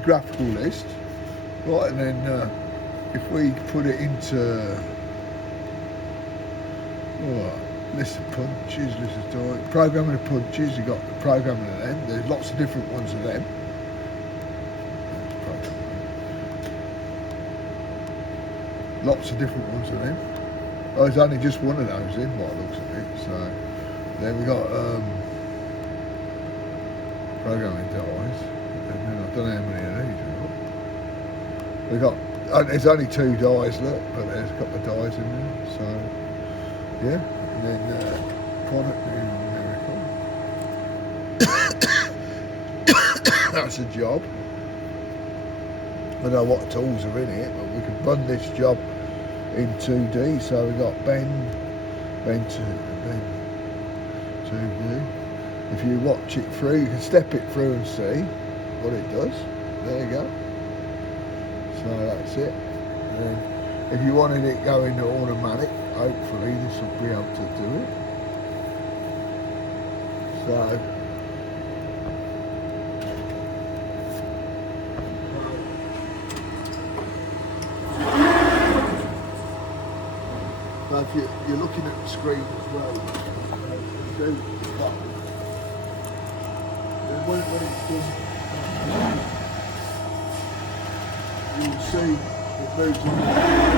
graphical list, right, and then if we put it into list of punches, list of toys, programming of punches, you've got the programming of them. There's lots of different ones of them. Lots of different ones of them. Oh, there's only just one of those in, what looks at it. So then we got programming dies. And then I don't know how many of these we got. There's only 2 dies, look, but there's a couple of dies in there. So yeah, and then product miracle. That's a job. I don't know what tools are in it, but we can run this job in 2D. So we've got bend 2D. If you watch it through, you can step it through and see what it does. There you go. So that's it. And then if you wanted it going automatic, hopefully this will be able to do it. So if you're looking at the screen as well, then when it's done, you'll see it moves on.